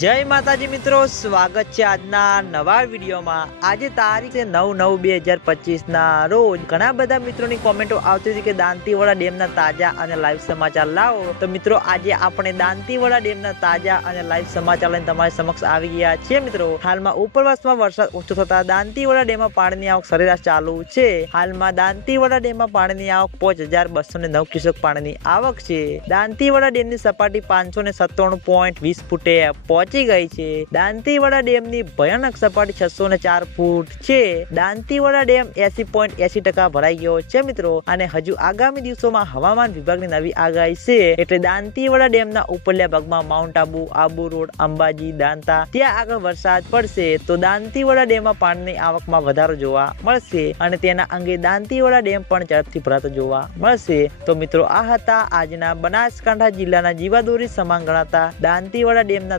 જય માતાજી મિત્રો, સ્વાગત છે આજના નવા વિડીયોમાં. આજે તારીખ છે નવ નવ બે હજાર પચીસના રોજ ઘણા બધા મિત્રોની કોમેન્ટો આવતી હતી કે દાંતીવાડા ડેમના તાજા અને લાઈવ સમાચાર લાવો. તો મિત્રો, આજે આપણે દાંતીવાડા ડેમના તાજા અને લાઈવ સમાચાર લઈને તમારી સમક્ષ આવી ગયા છીએ મિત્રો. હાલમાં ઉપરવાસમાં વરસાદ ઓછો થતા દાંતીવાડા ડેમમાં પાણીની આવક સરેરાશ ચાલુ છે. હાલમાં દાંતીવાડા ડેમમાં પાણીની આવક પાંચ હજાર બસો ને નવ ક્યુસેક પાણીની આવક છે. દાંતીવાડા ડેમની સપાટી પાંચસો ને સત્તાણું પોઈન્ટ વીસ ફૂટે પહોંચી ગઈ છે. દાંતીવાડા ડેમની ભયાનક સપાટી છસો ફૂટ છે. દાંતીવાડા ડેમ એસી પોઈન્ટ એસી ટકા ભરાઈ ગયો છે મિત્રો. અને હજુ આગામી દિવસોમાં હવામાન વિભાગની નવી આગાહી છે. એટલે દાંતીવાડા ડેમના ઉપરલ્યા ભાગમાં માઉન્ટ આબુ આબુ રોડ, અંબાજી, દાંતા, ત્યાં આગળ વરસાદ પડશે. તો દાંતીવાડા ડેમમાં પાણીની આવકમાં વધારો જોવા મળશે અને તેના અંગે દાંતીવાડા ડેમ પણ ઝડપથી ભરાતો જોવા મળશે. તો મિત્રો, આ હતા આજના બનાસકાંઠા જિલ્લાના જીવાદોરી સમાન ગણાતા દાંતીવાડા ડેમના